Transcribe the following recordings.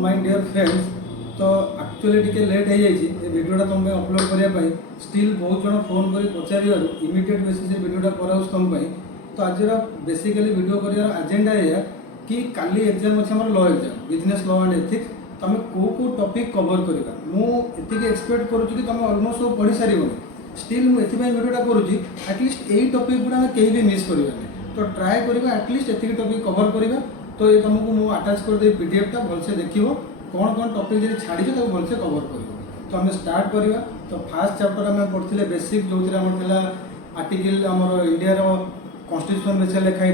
My dear friends तो actually टिके late हो जाए वीडियोटा तुम अपलोड करने स्टिल बहुत जन फोन कर पचार इमिडिएट बेसिस वीडियोटा कराऊँ तुम तो आज बेसिकली वीडियो कर एजेंडा है कि काली एग्जाम अच्छे law exam business law and ethics तुम कौ टॉपिक कवर करवा मुझे एक्सपेक्ट करुँच कि तुम अलमोस्ट सब पढ़ी सारे स्टिल मुझे वीडियोटा करुँच एटलिस्ट यही टॉपिक गुड़ा कहीं भी मिस करवानी तो ट्राए करवा एटलिस्ट ये टॉपिक कवर करवा तो ये तुमको मुझे अटैच करदे पीडीएफटा भलसे देखो कौन कौन टॉपिक जो छाड़ी तो भलसे कवर कर तो आम स्टार्ट करवा तो फास्ट चैप्टर आम पढ़ते बेसिक जो आर्टिकल आमर इंडिया कन्स्टिट्यूशन विषय लिखाई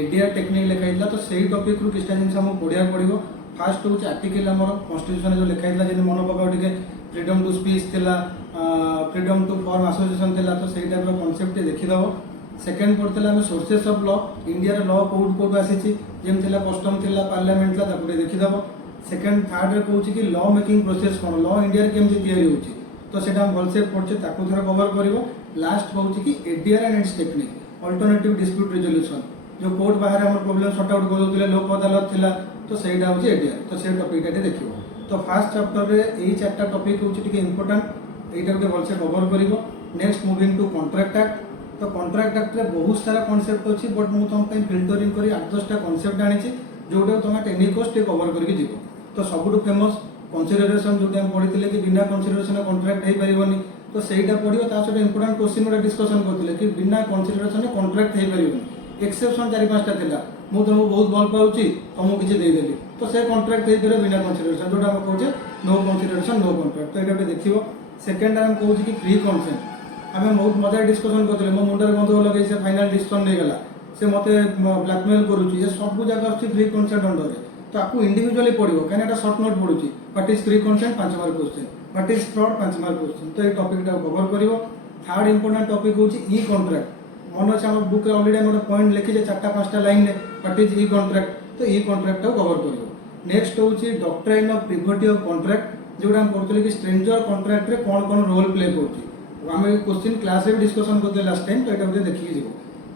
एडीआर टेक्निक लिखाई तो सही टॉपिक रू किसी जिन पढ़ा पड़ो फास्ट हूँ आर्टिकल आमर कन्स्टिट्यूशन जो लिखाई जब मन पकाओ टे freedom to speech freedom to form association तो सही टाइप कनसेप्ट देखीदेव सेकेंड पढ़ते आम sources of law India law code code आसी जमी कस्टम पार्लियामेंट ताकूटे देखीदेव सेकेंड थर्ड रे कहूँ कि लॉ मेकिंग प्रोसेस कौन लॉ इंडिया केमती या तो सेटा भलसे पढ़े ताकू थोड़ा कवर कर लास्ट कहूँ कि ADR and it's technique alternative dispute resolution जो कोर्ट बाहर आम प्रोब्लेम सॉर्ट आउट कर लोक अदालत थिला तो सहीटा हूँ एडीआर तो से टॉपिक देखो तो फास्ट चैप्टर रे यही चार्टा टॉपिक हूँ इंपोर्टेंट यहीटा गोटे भलसे कवर कर next moving to contract act तो कॉन्ट्रैक्ट एक्ट रे बहुत सारा कॉन्सेप्ट अच्छी बट मुझे तुम फिल्टरिंग कर 8-10टा कॉन्सेप्ट आनी जोटा तुम टेक्निकोस कवर करके जीव तो सबुठ फेमस कंसीडरेशन जो पढ़ी कि बिना कंसीडरेशन कॉन्ट्रैक्ट हो पारनी तो सहीटा पढ़ो सहित इंपोर्टेंट क्वेश्चन गोटे डिस्कसन करते कि बिना कंसीडरेशन कॉन्ट्रैक्ट हो पारनी एक्सेप्शन 4-5टा था मुझे तुमको बहुत भल पाऊँगी तुमको किसी देदेली तो से कॉन्ट्रैक्ट हो पारे बिना कंसीडरेशन जोटा आम कहे नो कंसीडरेशन नो कॉन्ट्रैक्ट तो ये देखो सेकेंड आम कहूँ कि फ्री कन्सेंट आम बहुत मजा डिस्कसन करते मो मुंडे बंधुक लगे से फाइनाल डिसीजन नहीं गला से मत ब्लैकमेल करुच्ची सब जगह फ्री कन्सेंट अंडर तो आपको इंडिविजुअली पढ़ो कहीं सर्ट नोट पड़ूँ what is free consent 5 mark question what is fraud 5 mark question तो ये टॉपिकटा कवर कर थर्ड इंपोर्टेंट टॉपिक हूँ ई कॉन्ट्रैक्ट मन अच्छे आम बुक अलरेडी गोटे पॉइंट लिखी 4-5टा line what is e contract तो ई कॉन्ट्रैक्ट कवर कर नेक्स्ट हूँ doctrine of privity of contract जोटा हम पढ़ते कि स्ट्रेंजर कॉन्ट्रैक्ट रे कौन कौन रोल प्ले कर आम क्वेश्चन क्लास में डिस्कसन करते लास्ट टाइम तो ये देखिए जीव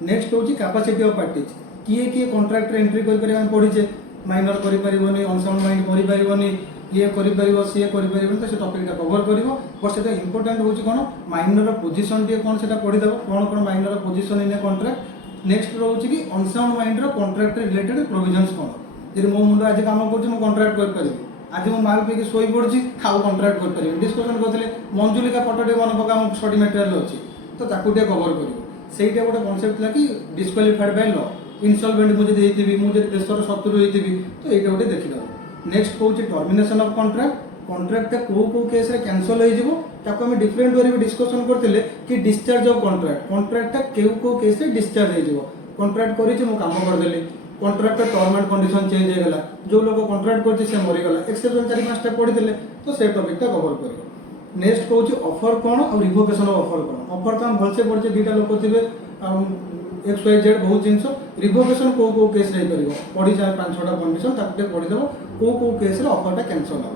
नेक्स्ट हूँ कैपेसिटी ऑफ पार्टीज किए किए कॉन्ट्रैक्ट एंट्री कर पढ़ीचे माइनर करें अनसाउंड माइंड कर ये कर सी कर तो से टॉपिकटा कवर कर बट से इंपोर्टेंट हूँ कौन माइनर पोजिशन टे कौन से पढ़ीदेव कौन कौन minor position in a contract next रोचे कि unsound mind contract related provisions कौन जब मो मुंड आज कम कॉन्ट्रैक्ट कर आज मो माल पी शोई पड़ी आउ कॉन्ट्रैक्ट कर डिस्कसन करते मंजुलिका फटोटे मन पका स्टडी मटेरियल अच्छी तो ताकूटे कवर कर सहीटा गोटे कनसेप्ट था कि डिस्क्वालिफाइड बाय लॉ इनसॉल्वेंट मुझे देती मुझे देशर शत्रु होती तो यहाँ गोटे देखीद नेक्स्ट कौन टर्मिनेशन ऑफ कॉन्ट्रैक्ट कौ केस कैंसल हो डिफरेंट वे डिस्कसन करते कि डिस्चार्ज ऑफ कॉन्ट्रैक्ट कौ केस डिस्चार्ज हो कॉन्ट्रैक्ट करी काम करदेली contract term and condition change होगा जो लोग कॉन्ट्रैक्ट कर मरीगला एक्सेप्शन 4-5टा पढ़ी तो से टॉपिकटा कवर कर नेक्स्ट कहूँ ऑफर कौन और रिवोकेशन ऑफ ऑफर कौन ऑफर तो हम भलसे पढ़े 2टा लोक थे XYZ बहुत जिन रिवोकेशन कौ केस पढ़ी 5-6टा कंडीशन ताकूटे पढ़ीदेव कौ केस ऑफरटा कैंसल हो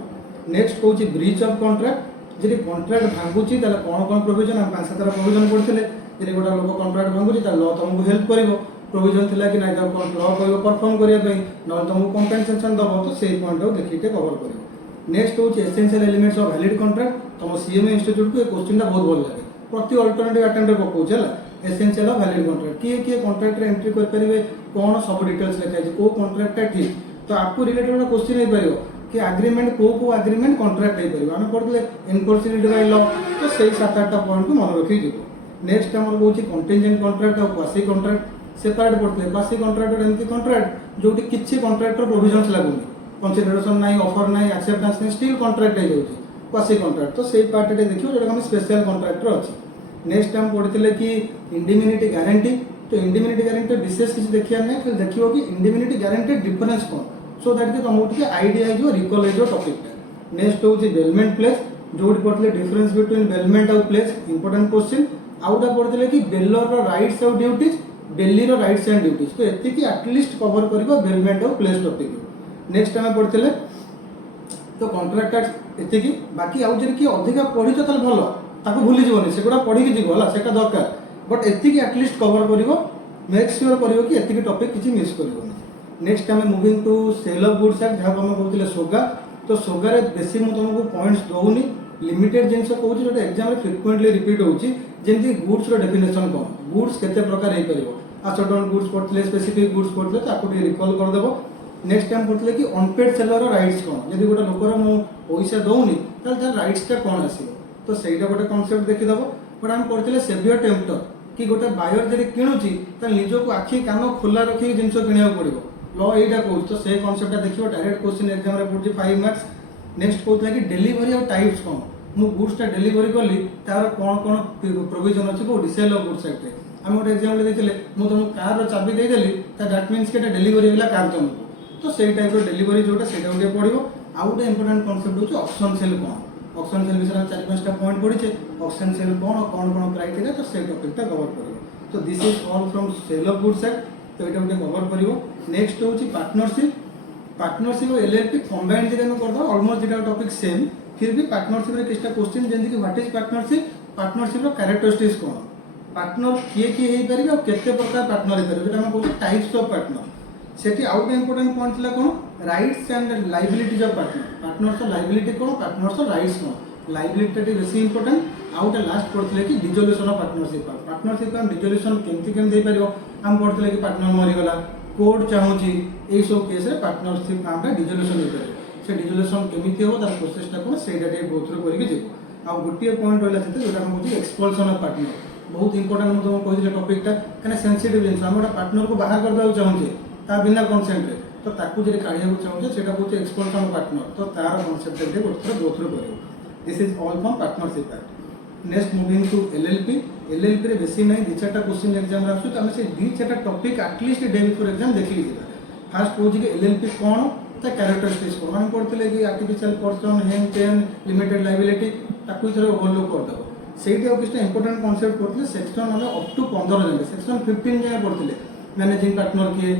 नेक्स्ट कहूँ ब्रीच ऑफ कॉन्ट्रैक्ट जब कॉन्ट्रैक्ट भांगुची कौन कौन प्रोविजन 5-7टा प्रोविजन पढ़ते जब गोटे लोक कॉन्ट्रैक्ट भांगुची लॉ तुमको हेल्प कर प्रोविजन थिला कि लॉ कह परफॉर्म करने ना तुमको कंपेनसेशन दब तो से पॉइंट देखिए कवर कर नेक्स्ट हूँ essential elements of valid contract तुम सीएमए इंस्टीट्यूट को क्वेश्चन बहुत भल लगे प्रति अल्टरनेटिव अटेम्प्ट पकाऊे है एसेंशियल ऑफ वैलिड कॉन्ट्रैक्ट किए किए कॉन्ट्रैक्ट एंट्री करेंगे कौन सब डिटेल्स लिखाई कौ कॉन्ट्रैक्ट ठीक तो आपको रिलेटेड क्वेश्चन हो पार कि एग्रीमेंट कौ एग्रीमेंट कॉन्ट्रैक्ट हो पार आम पढ़ते एनफोर्सिबिलिटी बाय लॉ तो से 7-8टा पॉइंट को मन रखी जीव नेक्स्ट आम कहूँ कंटिजेंट कॉन्ट्रैक्ट और क्वासी कॉन्ट्रैक्ट सेपरेट पढ़ते क्वासी कॉन्ट्रैक्ट एमती कॉन्ट्रैक्ट जो किसी कॉन्ट्रैक्टर प्रोविजन्स लगुनि कंसीडरेशन ना ऑफर ना एक्सेप्टेंस नहीं स्टिल कॉन्ट्रैक्ट हो क्वासी कॉन्ट्रैक्ट तो से पार्ट देखिए जो हम स्पेशल कॉन्ट्रैक्टर अच्छी नेक्स्ट हम पढ़ते कि इंडिमिनिटी गारंटी तो इंडिमिनिटी गारंटी विशेष किसी देखिए ना फिर देखिए कि इंडिमिनिटी गारंटी डिफरेंस कौन सो दैट कि तुमको आइडिया हो रिकल हो टॉपिकटा नेक्स्ट हूँ बेलमेंट प्लेस जो पढ़ते डिफरेंस बिटवीन बेलमेंट और प्लेस इंपोर्टेंट क्वेश्चन आउटा पढ़ते कि बेलर राइट्स और duties bailee rights and duties तो ये एटलिस्ट कवर कर बेलमेंट और प्लेस टॉपिक नेक्स्ट आम पढ़ते तो कॉन्ट्रैक्ट एति बाकी आउ जब किए अधिका पढ़ी तो भल ताको भूली जीवन से पढ़ी जीव है से दरकार बट एति एटलिस्ट कवर कर मेक श्योर कर कि एति टॉपिक किसी मिस कर नेक्स्ट आम moving to sale of goods act जहाँ आम कहते सोगा तो सोगार बेसी मुझे तुमको पॉइंट्स दौनी लिमिटेड जिन कहूँ जो एग्जाम फ्रिक्वेंटली रिपीट होची जमी गुड्स डेफिनेशन कौन गुड्स केते प्रकार हो पार आसोटन गुड्स पढ़ते स्पेसिफिक गुड्स पढ़ते ताको रिकॉल करदेव नेक्स्ट टाइम पढ़ते कि अनपेड सेलर राइट्स कौन जब गोटे लोकर मु पैसा दौनी तार राइट्सटा कौन आसो तो सहीटा गोटे कनसेप्ट देखीदेव बट आम पढ़ते सेवियर टेम्पटर कि गोटे बायर जब किणुची निजक आखि कान खोला रखी जिन किणा पड़ो लॉ यहीटा कहूँ तो से कनसेप्टा देखिए डायरेक्ट क्वेश्चन एग्जाम पड़े 5 मार्क्स नेक्स्ट कहता कि डेलीवरी और टाइप्स कौन मु गुड्सटा डेलीवरी कली तार कौन कौन प्रोविजन अच्छी कौटी सेल ऑफ गुड्स एक्ट आम गोटे एग्जाम देते मुझे तुमको कार चाबी देदेली दैट मीन्स कि डेलीवरी है कार तुमको तो से टाइप डेलीवरी जोटा से गोटे पड़ो आउ गोटे इंपोर्टेंट कनसेप्ट होची ऑक्शन सेल कौन ऑक्शन सेल विषय 4-5टा पॉइंट पढ़ी ऑक्शन सेल कौन कौन कौन क्राइटेरिया तो से टॉपिकटा कवर कर तो this is all from sale of goods act तो ये गोटे कवर कर नेक्स्ट होची पार्टनरशिप और एलएलपी कंबाइंड जब करदे ऑलमोस्ट दुटा टॉपिक सेम फिर भी पार्टनरशिप रे किछटा क्वेश्चन जेंति कि व्हाट इज पार्टनरशिप रो कैरेक्टरिस्टिक्स कोन पार्टनर किए हे परिबे और केते प्रकार पार्टनर हे परिबे हम कहू टाइप्स ऑफ पार्टनर सेठी आउट इंपोर्टेंट पॉइंट ला कोन rights and liabilities of partners liability कोन पार्टनर्स राइट्स कोन लायबिलिटी बेसी इंपोर्टेंट आउट लास्ट पढ़ते कि डिजोल्यूशन ऑफ पार्टनरशिप हम डिजोल्यूशन केमती केम दे परिबो हम पढ़ते कि पार्टनर मरीगला कोर्ट चाहूँगी यही सब केस पार्टनरशिप काम डिजोल्यूशन हो पाए से डिजोल्यूशन केमी हम तार प्रोसेसटा कौन से गो थ्रू करके आ गोटे पॉइंट रहा है जोटा हम एक्सपल्सन ऑफ पार्टनर बहुत इंपोर्टेंट मुझे तुमको कही टॉपिकटा कहीं सेंसिटिव जिन आम गोटे पार्टनर को बाहर करवाक चाहूँगे ता बिना कनसेंट तो ताकू जब काढ़ा चाहूँगे से हूँ एक्सपल्सन ऑफ पार्टनर तो तार कनसेप्ट गोटे थोड़ा गो थ्रू कर this is all from partnership act next moving to LLP रे बेसी नहीं 2-4टा क्वेश्चन एग्जाम आसु तो आम से 2-4टा topic at least day before exam देखिए फास्ट कहूँ कि एलएलपी कौन ता कैरेक्टरिस्टिक्स कौन हम पढ़ते कि आर्टिफिशियल पर्सन हेन टेन लिमिटेड लायबिलिटी ताकू थोड़ा ओवरलुक करदेव से किसी इंपोर्टेंट कनसेप्ट पढ़ते सेक्शन हम अप टू 15 जाए सेक्शन 15 जाए पढ़ते मैनेजिंग पार्टनर किए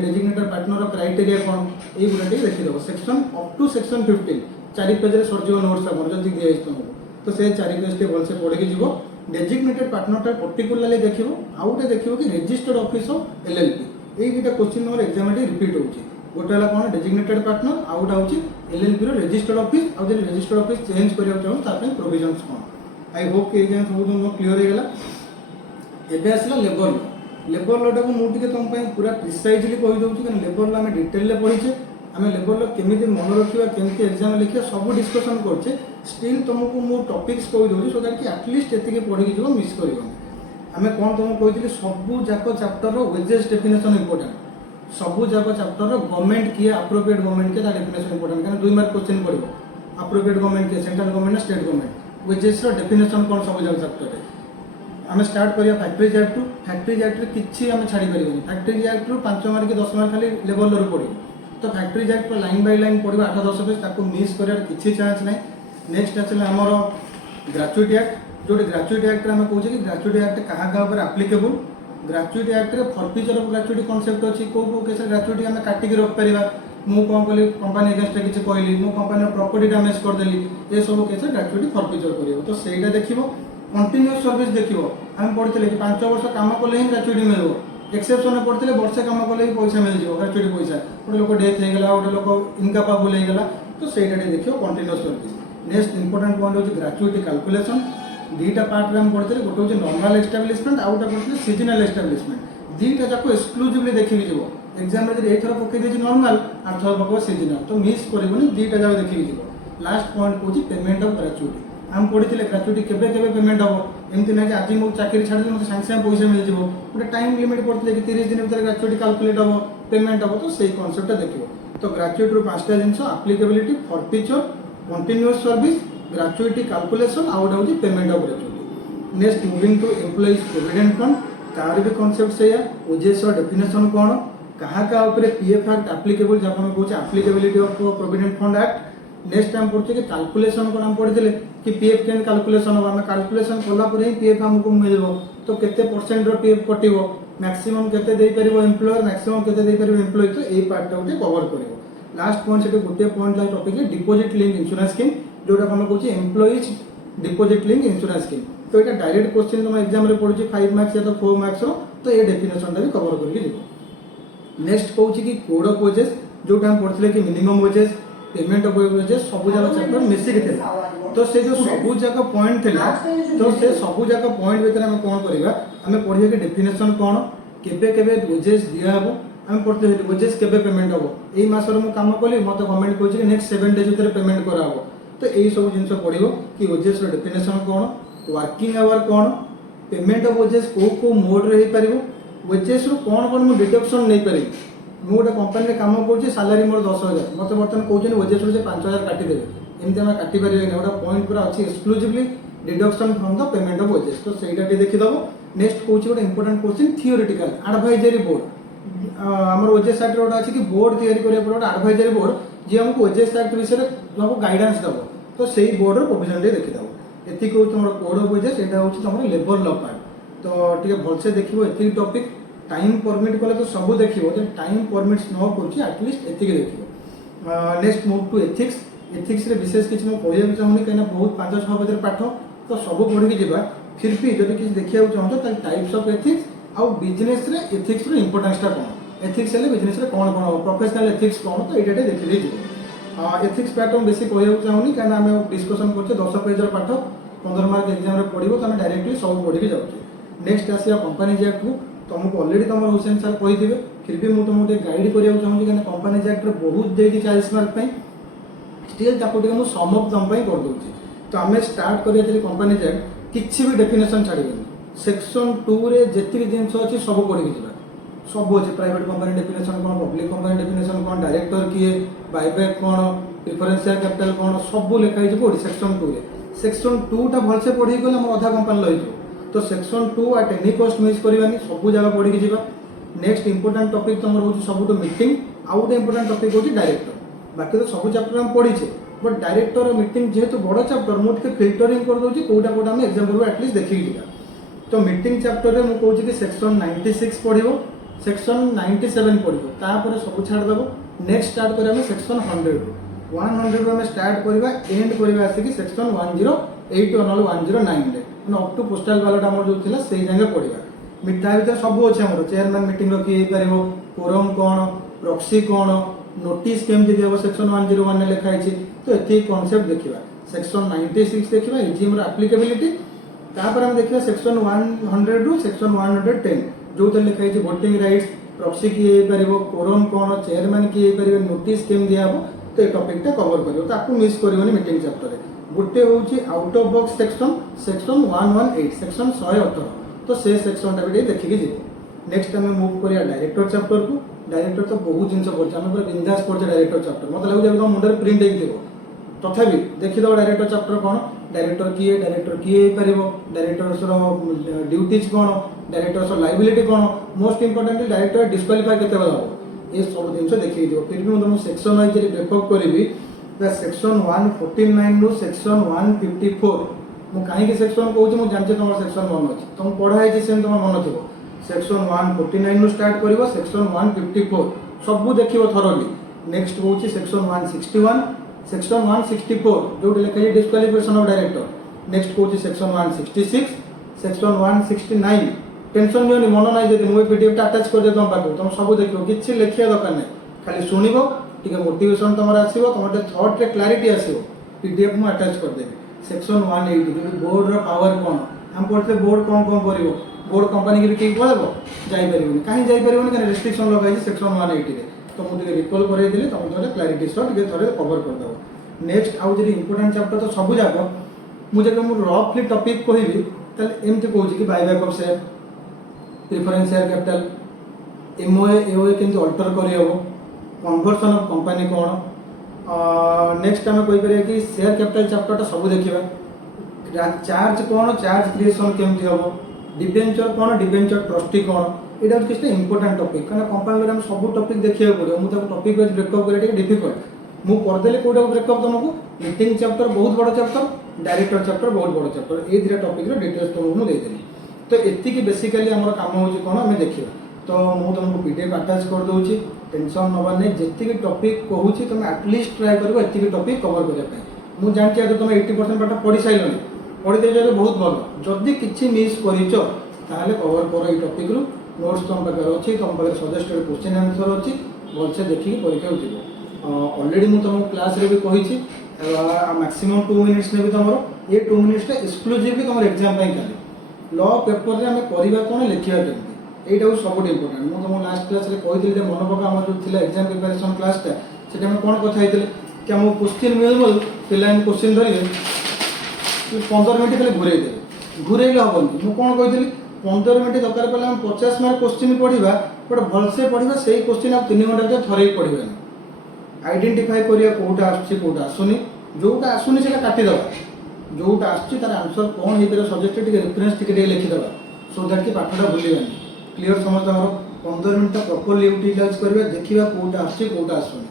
डेजिग्नेटेड पार्टनर क्राइटेरिया कौन ये गुड़ा देखीदेव section up to section 15 4 page सरजीव नोट्स आम जब दिखाई तुमको तो से 4 पेज टे भलसे पढ़ी जीव डेजिग्नेटेड पार्टनरटा पर्टिकुलाली देखो आउ गोटे देखो कि रजिस्टर्ड ऑफिस ऑफ एलएलपी ये दुटा क्वेश्चन मोर एग्जाम रिपीट होची गोटे है कौन डेजिग्नेटेड पार्टनर आउ गोटा हूँ एलएलपी रजिस्टर्ड ऑफिस आउ जब रजिस्टर्ड ऑफिस चेंज करने चाहूँ ताप प्रोविजन्स कौन आई होप कि सब तुम क्लीयर होगा एबे आसला लेबर लॉ टाक मुझे तुम पूरा प्रिसाइजली कहीदे कि लेबर लॉ आम डिटेल पढ़ीचे आम लेबर लॉ केमी मन रखा केमती एग्जाम लिखा सब डिस्कसन करछे स्टिल तुमको मु टॉपिक्स कहीदे सो दैट कि एटलिस्ट एति पढ़ी जीव मिस कर आम कौन तुमको कही सबू जाक चैप्टर वेजेस डेफिनेशन इंपोर्टेंट सबू जाक चैप्टर गवर्नमेंट किए अप्रोप्रिएट गवर्नमेंट किए डेफिनेशन इंपोर्टेंट क्या 2 मार्क क्वेश्चन पड़ो अप्रोप्रिएट गवर्नमेंट किए central government state government wages definition कौन सब जाक चैप्टर आम स्टार्ट करिया फैक्ट्रीज एक्ट किसी आम छाड़ी पारे फैक्ट्रीज एक्ट रु 5 मार्क कि 10 मार्क खाली लेवल रू पड़ो तो factories act line by line पढ़ा 8-10 पेज ताको मिस कर किसी चांस ना नेक्स्ट आसला आमर ग्राच्युटी एक्ट जो ग्राच्युटी एक्ट आम कहे कि ग्राच्युटी एक्ट क्या applicable gratuity act forfeiture of gratuity concept अच्छी कौ केस ग्राच्युटी आम काटिक रखिपर मुझे कौन कली कंपनी एगेन्स्ट किसी कहली मो कंपनी प्रॉपर्टी डैमेज करदेली ये सब केस ग्राच्युटी फॉरफिचर कर तो सहीटा देखो कंटिन्यूअस सर्विस देखो आम पढ़ते कि 5 वर्ष काम कले ही ग्राच्युटी मिल एक्सेप्शन पढ़ते वर्षे कम कले पैसा मिल जाए ग्राच्युटी पैसा गोटे लोक डेथ होगा गोटे लोक इनकापाबल होगा तो सहीटा देखो continuous service next important point हूँ ग्राच्युटी कैलकुलेशन 2टा पार्ट में पढ़ते गोटे हूँ नॉर्मल एस्टाब्लिशमेंट आउ गोटे पढ़ते सीजनल एस्टाब्लिशमेंट 2टा जाक एक्सक्लूसिवली देखिए जीव एग्जाम में एक थर पकई नॉर्मल आर थर पकड़ सीजनल तो मिस कर 2टा जाक देखिए जीव लास्ट पॉइंट हूँ पेमेंट ऑफ ग्राच्युटी आम पढ़ी ग्राच्युटी केबे पेमेंट हम एमती ना कि आज मुझे चाकरी छाड़ी मतलब सागे सागे पैसा मिल जाए गोटे टाइम लिमिट पड़ते कि 30 दिन भर ग्राच्युटी कैलकुलेट हम पेमेंट हम तो सही कॉन्सेप्ट देखिए तो ग्राच्युटी 5टा जिन applicability forfeiture continuous service gratuity calculation आउ गोटे हूँ payment of gratuity next moving to employees provident fund तार भी कॉन्सेप्ट से ओजेएस डेफिनेशन कौन क्या पीएफ एक्ट एप्लिकेबल जहाँ आम कहे applicability of provident fund act next time पढ़ते कि कैलकुलेशन कौन आम पढ़ी कि पीएफ के कैलकुलेशन हम आम कैलकुलेशन कलापर ही पीएफ आमको मिल तो केते परसेंट पीएफ कटिव मैक्सिमम केते दे परिबो एम्प्लॉयर मैक्सिमम केते दे परिबो एम्प्लॉय तो यही पार्टा गोटे कवर करिवो लास्ट पॉइंट से गोटे पॉइंट ला टॉपिक है डिपॉजिट लिंक इंश्योरेंस स्कीम जोटा हम कहूँ employees deposit link insurance scheme तो ये डायरेक्ट क्वेश्चन तुम एग्जाम रे पड़ुछि 5 मार्क्स या तो 4 मार्क्स तो ये डेफिनेशन भी कवर करके जीव नेक्स्ट कहूँ कि कोड ऑफ वेजेस जोटा हम पढ़ते कि minimum wages payment of wages सब जाक चैप्टर मिसिक थे तो से जो सब जाक पॉइंट थिला तो से सब जाक पॉइंट भितर आम कौन करवा आम पढ़िया कि डेफिनेशन कौन केबे केबे वेजेस दिया हबो आम पढ़ते वेजेस केबे पेमेंट हबो एई मासर मु काम कली मते गवर्नमेंट कहछि कि नेक्स्ट 7 डेज भितर पेमेंट करा हबो तो एई सब जिंस पढ़िबो कि वेजेस रो डेफिनेशन कौन वर्किंग आवर कौन पेमेंट ऑफ वेजेस को मोड रे पारिबो वेजेस रो कौन मु डिडक्शन नै पारि मु गोटे कंपनी रे काम करूछि सैलरी मोर 10000 मते बर्तमान कहउछन वेजेस रो 5000 काटि देबे एमते हम काटि पारिबे नै ओटा पॉइंट पूरा अछि exclusively deduction from the payment of wages तो सेटा टी देखि दबो नेक्स्ट कहउछि गोटे important question theoretical advisory board हमर वेजेस एक्ट रोड अछि कि बोर्ड तयारी करिया पर गोटे एडवाइजरी बोर्ड जे हमको वेजेस एक्ट विषय रे हमको गाइडेंस दबो तो सेही बोर्ड रो प्रोविजन रे देखि दबो एति कहउछि हमर कोड ऑफ वेजेस एटा होछि हमर लेबर लॉ पार्ट तो टिके भलसे देखिबो एति टॉपिक टाइम परमिट कले तो सब देखिबो जे टाइम परमिट्स न करछि एटलीस्ट एति के देखिबो next move to ethics ethics रे विशेष किछ मो कहय चाहूनी कहिना बहुत 5-6 बजे पाठ तो सब पढ़ी के जिबा फिर भी जदि किछ देखिया चाहतो त टाइप्स ऑफ एथिक्स आउ बिजनेस रे एथिक्स रो इंपोर्टेंस टा कोन एथिक्स ले बिजनेस रे कोन कोन प्रोफेशनल एथिक्स कोन तो एटा देखि ले जिवो एथिक्स पार्ट हम बेसी कहय चाहूनी कहिना हम डिस्कशन करछे 10 पेज रो पाठ 15 मार्क एग्जाम रे पढिबो त हम डायरेक्टली सब पढी के जाउछे नेक्स्ट आसिया कंपनी एक्ट तुमको ऑलरेडी तुम हुसैन सर कही फिर भी मुझे तुमको गाइड करा चाहूँगी कहीं कंपनी एक्ट बहुत देती 40 मार्क स्टिल ताको मुझे सम अप तुम कर दूसरी तो आम स्टार्ट करें कंपनी एक्ट किसी भी डेफिनेशन छाड़बेनि सेक्शन 2 रे जेतिक जिनस अच्छी सब पढ़ी जा सब अच्छे प्राइवेट कंपनी डेफिनेशन कौन पब्लिक कंपनी डेफिनेशन कौन डायरेक्टर किए बायबैक कौन प्रिफरेंशियल कैपिटल कौन सब लिखाई पढ़ी सेक्शन 2 रे सेक्शन 2 टा भलसे पढ़ी गले आम अधा कंपनी रही तो section 2 at any cost miss करवानी सब जगह पढ़ी जा नेक्स्ट इंपोर्टेंट टॉपिक तुम रोज सब मीटिंग आउ गोटे इंपोर्टेंट टॉपिक होची डायरेक्टर बाकी तो सब चैप्टर हम पढ़ीचे बट डायरेक्टर मीटिंग जेहेतु बड़ चैप्टर मुझे फिल्टरिंग कर दूसरी कोटा कोटा आम एग्जाम करूँ एटलिस्ट देखिए जा तो मीटिंग चैप्टर में मुझे कहूँ कि सेक्शन 96 पढ़ो सेक्शन 97 पढ़ो तापर सब छाड़देव नेक्स्ट स्टार्ट करें सेक्शन 100 आम स्टार्ट करवा एंड करवा आसिक सेक्शन 108 नल 109 मैंने अप टू पोस्टाल बैलेट आम जो थी से जगह पढ़ा मिठा भर सब अच्छे आम चेयरमैन मीटिंग किए पार कोरम कौन प्रॉक्सी कौन नोटिस केमती दिहब सेक्शन 101 में लिखाई तो ये कॉन्सेप्ट देखा सेक्शन 96 देखा एजीएम एप्लिकेबिलिटी तापर आम देखा सेक्शन 100 रु सेक्शन 110 जो लिखाई वोटिंग राइट्स प्रॉक्सी किए पार कोरम कौन चेयरमैन किए पार नोटिस केम दिहब तो ये टॉपिकटा कवर कर मिस कर मीटिंग चैप्टर गोटे हूँ out of box section section 118 section 118 तो से सेक्शन टा भी देखिए जी नेक्स्ट आम मूव करिया डायरेक्टर चैप्टर को डायरेक्टर तो बहुत जिन पढ़े आम पूरा बिंदास पढ़े डायरेक्टर चैप्टर मतलब लगे तुम मुंडे प्रिंट हो तथापि देखीद डायरेक्टर चैप्टर कौन डायरेक्टर किए पार डायरेक्टर ड्यूटीज कौन डायरेक्टर लाइबिलिटी कौन मोस्ट इंपोर्टेंटली डायरेक्टर डिस्क्वालीफाई केते बेला हम ये सब जिन देखिए फिर भी मुझे सेक्शन वाइज ब्रेकअप करी सेक्शन 149 रु सेक्शन 154 मु कहीं सेक्शन कहूँ मुझे जानते तुम सेक्शन मन अच्छी तुम पढ़ाई से तुम मन थो सेक्शन 149 रु स्टार्ट कर सेक्शन 154 सब देख थरली नेक्स्ट हूँ सेक्शन 161 सेक्शन 164 जो लिखा डिस्क्वालिफिकेशन ऑफ डायरेक्टर नेक्स्ट कहूँ सेक्शन 166 सेक्शन 169 टेंशन नहीं मन ना जब मुझे पीडीएफ अटैच कर तुम पाखे तुम सब देख कि लिखा दरकार नहीं खाली शुणव टी मोटिवेशन तुम आसो तुम थॉट रे क्लारिटी आसो पीडीएफ मुझे अटैच करदेवी सेक्शन 180 जो बोर्ड रो पावर कौन हम पढ़ते बोर्ड कौन कौन कर बोर्ड कंपनी की किए पड़े जापर कहीं जापर कहीं रेस्ट्रिक्शन लगाई सेक्शन 180 तो मुझे रिकॉल कर तुम क्लारिटी सह टे थे कवर करदेव नेक्स्ट आउ जब इंपोर्टेंट चैप्टर तो सब जाक मुझे रफली टॉपिक कहबी एमती कहूँ कि buyback of share preferential capital MOA AOA केमती अल्टर करहब कन्वर्सन ऑफ कंपनी कौन नेक्स्ट आम कहीपर कि शेयर कैपिटल चैप्टर सब देखा चार्ज कौन चार्ज क्रिएशन केमती हम डिबेंचर कौन डिबेंचर ट्रस्टी कौन यहाँ हूँ किसी इंपोर्टेंट टॉपिक कहीं कंपनी में सब टॉपिक देखा पड़ो मुझे टॉपिक वाइज ब्रेकअप करें डिफिकल्ट मुझे करदेली कौटा ब्रेकअप तुमको मीटिंग चैप्टर बहुत बड़ चैप्टर डायरेक्टर चैप्टर बहुत बड़ चैप्टर ये दुटा टॉपिक डिटेल्स तुमको देदेली तो ये बेसिकाली आम काम हूँ कौन आम देखा तो मुझे तुमको पीडीएफ अटैच कर दूसरी टेंशन नबार नहीं जी टॉपिक कहूँ तुम एटलिस्ट ट्राए कर टॉपिक कवर करने मुझे जानती है तुम 80% पाठ पढ़ी सारे पढ़ी दे बहुत भल जदि किसी मिस कर कवर कर ये टॉपिक रु नोट्स तुम पाखे अच्छी तुम पाखे सजेस्टेड क्वेश्चन आंसर अच्छी भलसे देखिए परीक्षा उठिब ऑलरेडी मुझे तुमको क्लास रे भी कही मैक्सिमम 2 मिनिट्स ने भी तुम ये 2 मिनिट्स एक्सक्लूसिव तुम एग्जाम खाली लॉ पेपर में आम करवा कौन लिखा केमती এইটা হচ্ছে সবুঠ ইম্পর্টাট মু তোমার লাস্ট ক্লাসে কইଥିଲି যে মনে পকা আমার যে ଥିଲା এক্সাম প্রিপারেশন ক্লাসটা সেটা আমি কোন কথা হইছিল कि आम क्वेश्चन मिलू पिला क्वेश्चन धरिए 15 मिनट खाली घूरे देवे घूरेले हेनी मुझे कौन कही 15 मिनट दरकार पड़े आम 50 मार्क क्वेश्चन पढ़ा बट भलसे पढ़ा से क्वेश्चन आप 3 घंटा थे पढ़ा आइडेंटिफाई करिया कोटा आसुटा आसुनी जोटा आसुनी से काटिदेवा जोटा आसुची तार आंसर कौन हो सजेस्टेड रेफरेन्स टिके लिखिदेवा सो दैट कि पाठटा भूलिबानी क्लीयर समझ आम 15 मिनट प्रॉपर्ली यूटिलाइज करवा देखा कोटा आसुची कोटा आसुनी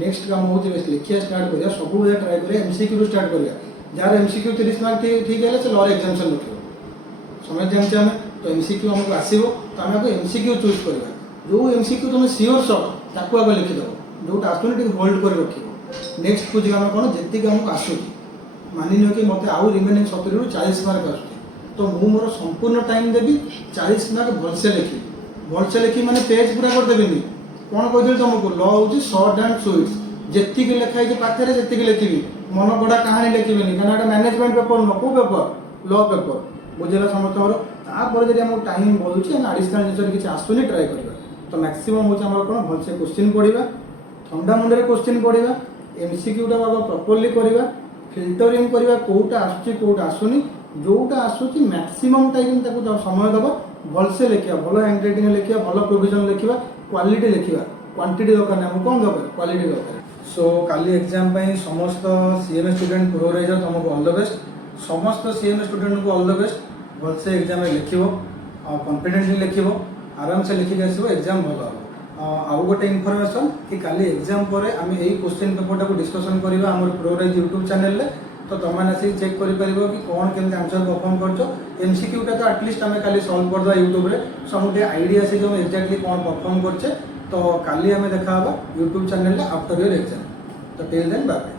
नेक्स्ट काम हो लिखिया स्टार्ट करिया सब ट्राई करिया एमसीक्यू स्टार्ट करिया जार एमसीक्यू 30 मार्क ठीक है से लॉ एग्जामिनेशन रखियो समझ जानते आम तो एमसीक्यू हमको आसो तो आम आगे एमसीक्यू चूज करवा जो एमसीक्यू तुम सियोर सट ताकू आगे लिखिदेव जोटा आसुनी टे होल्ड कर रखियो नेक्स्ट को आम कौन जी आमको आसूची मानि नियो कि मत आउ रिमेनिंग 70 ରୁ 40 मार्क आसुची तो मु मोर संपूर्ण टाइम देवी 40 मार्क भलसे लिखी माने पेज पूरा कर देबेनी कौन कहते तुमको लॉ हूँ सर्ट एंड स्वीट्स जी लिखाई पाखे जी लिखी मन पड़ा कहानी लिखिबेनी क्या मैनेजमेंट पेपर न कौ पेपर लॉ पेपर बुझेगा समस्त तापर जब आम टाइम बढ़ुची आडिशनाल जिन किसी आसुनी ट्राए करवा तो मैक्सिमम हूँ आम कौन भलसे क्वेश्चन पढ़ा ठंडा मुंडे क्वेश्चन पढ़ा एमसीक्यूटा आगे प्रॉपर्ली करवा फिल्टरिंग करवा कौटा आसुटा आसुनी जोटा आसूची मैक्सिमम टाइम समय दबा भलसे लिखा भल हैंड राइटिंग लिखा भल प्रोविजन लिखा क्वालिटी लिखा क्वांटिटी दरकार नहीं कौन दरकार क्वालिटी दरकार सो काली एग्जाम समस्त सीएमए स्टूडेंट प्रो रही जाओ तुमको ऑल द बेस्ट समस्त सीएमए स्टूडेंट को ऑल द बेस्ट भलसे एग्जाम लिख कॉन्फिडेंटली लिख आराम से लिखिक आसो एग्जाम भल हम आउ गोटे इनफॉरमेशन कि काली एग्जाम पर आम यही क्वेश्चन पेपर को डिस्कसन करवा आम प्रो राइज यूट्यूब चैनल तो तुम आसिक चेक कर कि कौन केमती आंसर परफॉर्म कर एमसीक्यूटा तो एटलिस्ट आम काली सल्व करदे यूट्यूब रे सो गोटे आइडिया से एक्जाक्टली कौन परफॉर्म करचे तो काली आम देखा YouTube channel after your exam तो टिल देन बाय बाय।